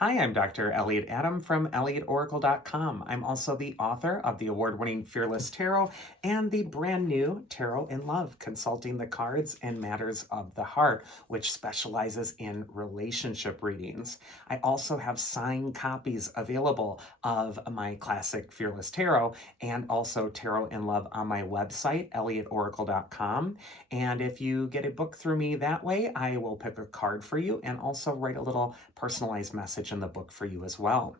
Hi, I'm Dr. Elliot Adam from ElliotOracle.com. I'm also the author of the award-winning Fearless Tarot and the brand new Tarot in Love, Consulting the Cards and Matters of the Heart, which specializes in relationship readings. I also have signed copies available of my classic Fearless Tarot and also Tarot in Love on my website, ElliotOracle.com. And if you get a book through me that way, I will pick a card for you and also write a little personalized message in the book for you as well.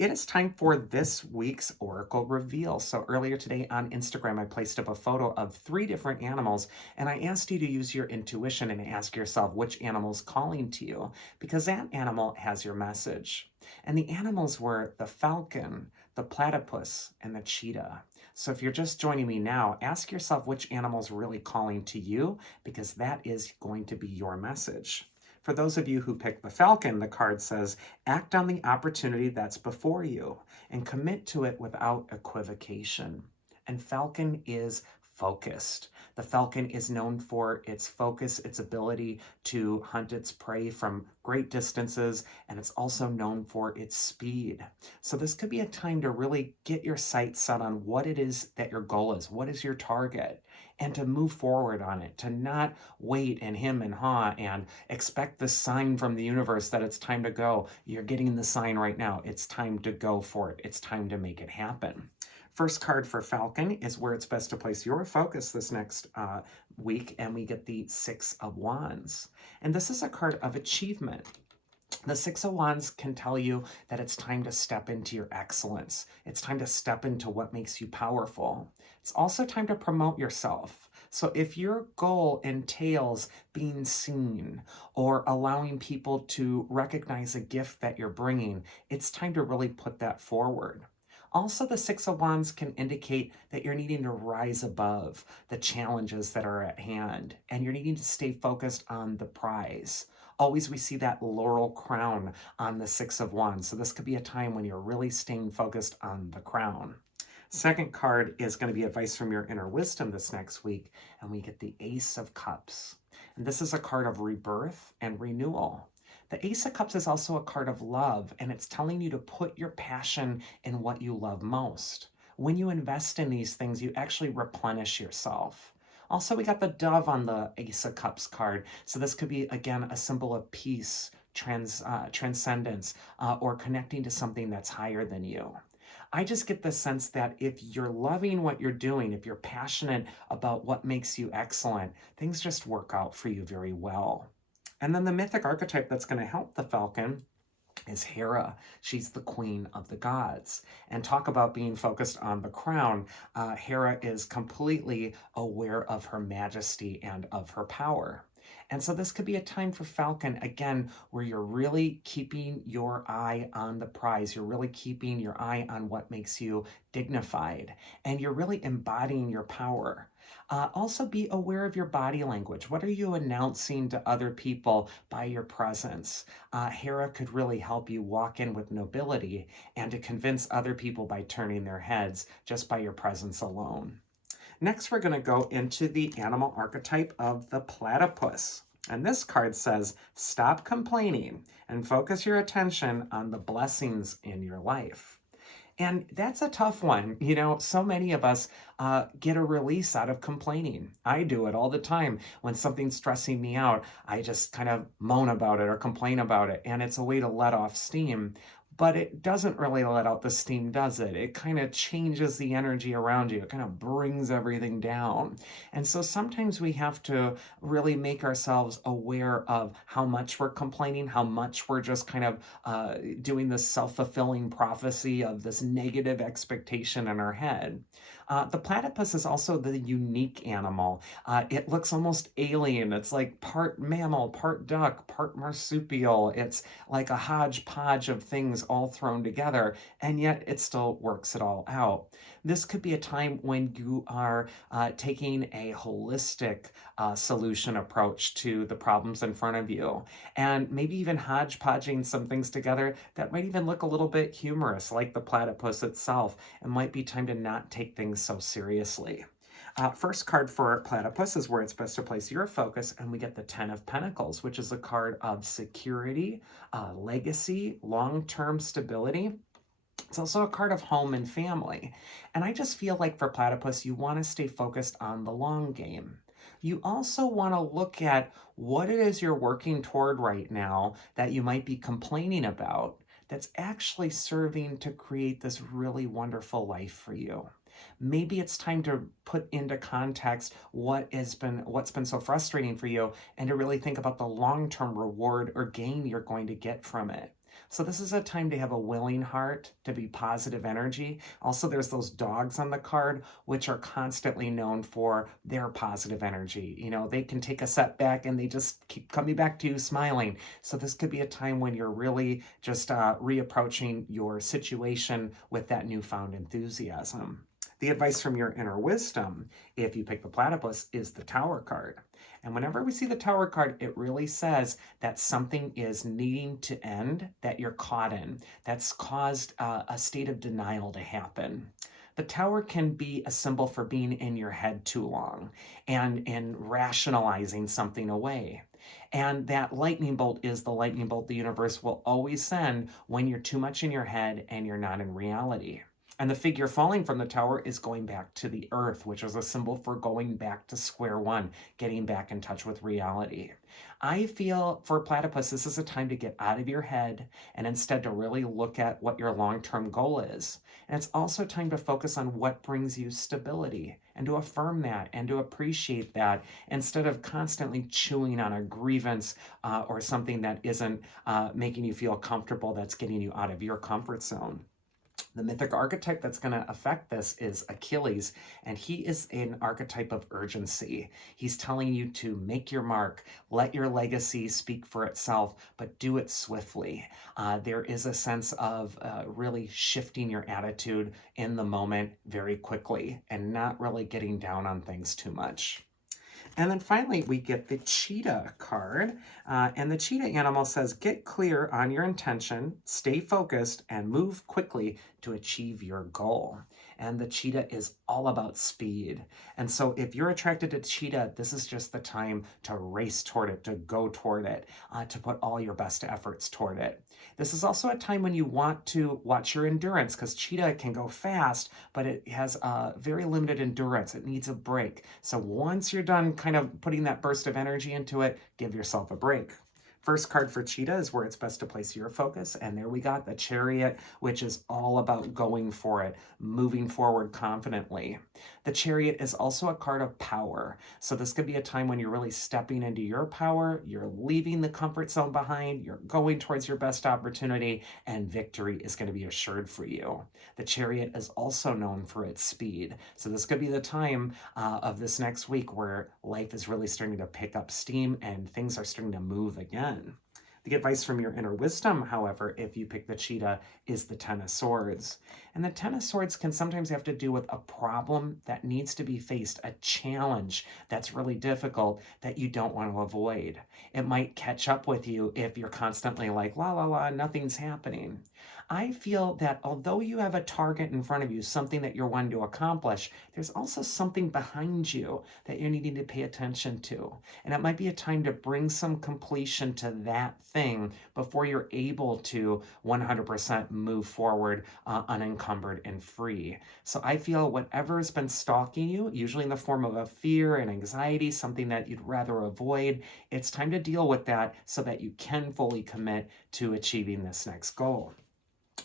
It is time for this week's Oracle Reveal. So earlier today on Instagram, I placed up a photo of 3 different animals, and I asked you to use your intuition and ask yourself which animal's calling to you, because that animal has your message. And the animals were the falcon, the platypus, and the cheetah. So if you're just joining me now, ask yourself which animal's really calling to you, because that is going to be your message. For those of you who picked the Falcon, the card says, act on the opportunity that's before you and commit to it without equivocation. And Falcon is focused. The Falcon is known for its focus, its ability to hunt its prey from great distances, and it's also known for its speed. So this could be a time to really get your sights set on what it is that your goal is, what is your target, and to move forward on it, to not wait and hem and haw and expect the sign from the universe that it's time to go. You're getting the sign right now. It's time to go for it. It's time to make it happen. First card for Falcon is where it's best to place your focus this next week, and we get the Six of Wands. And this is a card of achievement. The Six of Wands can tell you that it's time to step into your excellence. It's time to step into what makes you powerful. It's also time to promote yourself. So if your goal entails being seen or allowing people to recognize a gift that you're bringing, it's time to really put that forward. Also, the Six of Wands can indicate that you're needing to rise above the challenges that are at hand, and you're needing to stay focused on the prize. Always we see that laurel crown on the Six of Wands, so this could be a time when you're really staying focused on the crown. Second card is going to be advice from your inner wisdom this next week, and we get the Ace of Cups. And this is a card of rebirth and renewal. The Ace of Cups is also a card of love, and it's telling you to put your passion in what you love most. When you invest in these things, you actually replenish yourself. Also, we got the dove on the Ace of Cups card, so this could be, again, a symbol of peace, transcendence, or connecting to something that's higher than you. I just get the sense that if you're loving what you're doing, if you're passionate about what makes you excellent, things just work out for you very well. And then the mythic archetype that's going to help the Falcon is Hera. She's the queen of the gods. And talk about being focused on the crown. Hera is completely aware of her majesty and of her power. And so this could be a time for Falcon, again, where you're really keeping your eye on the prize. You're really keeping your eye on what makes you dignified. And you're really embodying your power. Also, be aware of your body language. What are you announcing to other people by your presence? Hera could really help you walk in with nobility and to convince other people by turning their heads just by your presence alone. Next, we're going to go into the animal archetype of the platypus. And this card says, stop complaining and focus your attention on the blessings in your life. And that's a tough one. You know, so many of us get a release out of complaining. I do it all the time. When something's stressing me out, I just kind of moan about it or complain about it. And it's a way to let off steam. But it doesn't really let out the steam, does it? It kind of changes the energy around you. It kind of brings everything down. And so sometimes we have to really make ourselves aware of how much we're complaining, how much we're just kind of doing this self-fulfilling prophecy of this negative expectation in our head. The platypus is also the unique animal. It looks almost alien. It's like part mammal, part duck, part marsupial. It's like a hodgepodge of things all thrown together, and yet it still works it all out. This could be a time when you are taking a holistic solution approach to the problems in front of you, and maybe even hodgepodging some things together that might even look a little bit humorous, like the platypus itself. It might be time to not take things so seriously. First card for Platypus is where it's best to place your focus, and we get the Ten of Pentacles, which is a card of security, legacy, long-term stability. It's also a card of home and family. And I just feel like for Platypus, you want to stay focused on the long game. You also want to look at what it is you're working toward right now that you might be complaining about that's actually serving to create this really wonderful life for you. Maybe it's time to put into context what's been so frustrating for you and to really think about the long-term reward or gain you're going to get from it. So this is a time to have a willing heart, to be positive energy. Also, there's those dogs on the card, which are constantly known for their positive energy. You know, they can take a setback and they just keep coming back to you smiling. So this could be a time when you're really just reapproaching your situation with that newfound enthusiasm. The advice from your inner wisdom, if you pick the Platypus, is the Tower card. And whenever we see the Tower card, it really says that something is needing to end, that you're caught in, that's caused a state of denial to happen. The Tower can be a symbol for being in your head too long and rationalizing something away. And that lightning bolt is the lightning bolt the universe will always send when you're too much in your head and you're not in reality. And the figure falling from the tower is going back to the earth, which is a symbol for going back to square one, getting back in touch with reality. I feel for Platypus, this is a time to get out of your head and instead to really look at what your long-term goal is. And it's also time to focus on what brings you stability and to affirm that and to appreciate that instead of constantly chewing on a grievance or something that isn't making you feel comfortable, that's getting you out of your comfort zone. The mythic archetype that's going to affect this is Achilles, and he is an archetype of urgency. He's telling you to make your mark, let your legacy speak for itself, but do it swiftly. There is a sense of really shifting your attitude in the moment very quickly and not really getting down on things too much. And then finally, we get the Cheetah card. And the Cheetah animal says, get clear on your intention, stay focused, and move quickly to achieve your goal. And the Cheetah is all about speed. And so if you're attracted to Cheetah, this is just the time to race toward it, to go toward it, to put all your best efforts toward it. This is also a time when you want to watch your endurance, because Cheetah can go fast, but it has a very limited endurance. It needs a break. So once you're done kind of putting that burst of energy into it, give yourself a break. First card for Cheetah is where it's best to place your focus. And there we got the Chariot, which is all about going for it, moving forward confidently. The Chariot is also a card of power. So this could be a time when you're really stepping into your power, you're leaving the comfort zone behind, you're going towards your best opportunity, and victory is going to be assured for you. The Chariot is also known for its speed. So this could be the time of this next week where life is really starting to pick up steam and things are starting to move again. The advice from your inner wisdom, however, if you pick the Cheetah, is the Ten of Swords. And the Ten of Swords can sometimes have to do with a problem that needs to be faced, a challenge that's really difficult that you don't want to avoid. It might catch up with you if you're constantly like, la, la, la, nothing's happening. I feel that although you have a target in front of you, something that you're wanting to accomplish, there's also something behind you that you're needing to pay attention to. And it might be a time to bring some completion to that thing before you're able to 100% move forward unencumbered and free. So I feel whatever has been stalking you, usually in the form of a fear and anxiety, something that you'd rather avoid, it's time to deal with that so that you can fully commit to achieving this next goal.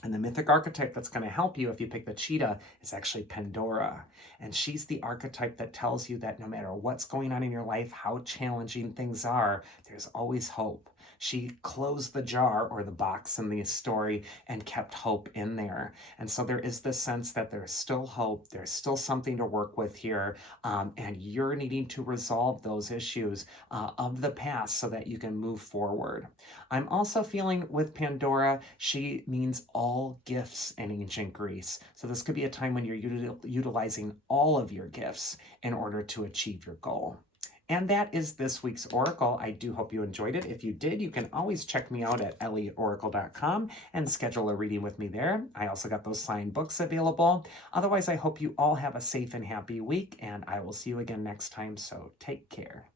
And the mythic archetype that's going to help you if you pick the Cheetah is actually Pandora. And she's the archetype that tells you that no matter what's going on in your life, how challenging things are, there's always hope. She closed the jar or the box in the story and kept hope in there. And so there is this sense that there's still hope, there's still something to work with here, and you're needing to resolve those issues of the past so that you can move forward. I'm also feeling with Pandora, she means all gifts in ancient Greece. So this could be a time when you're utilizing all of your gifts in order to achieve your goal. And that is this week's Oracle. I do hope you enjoyed it. If you did, you can always check me out at elliotoracle.com and schedule a reading with me there. I also got those signed books available. Otherwise, I hope you all have a safe and happy week, and I will see you again next time, so take care.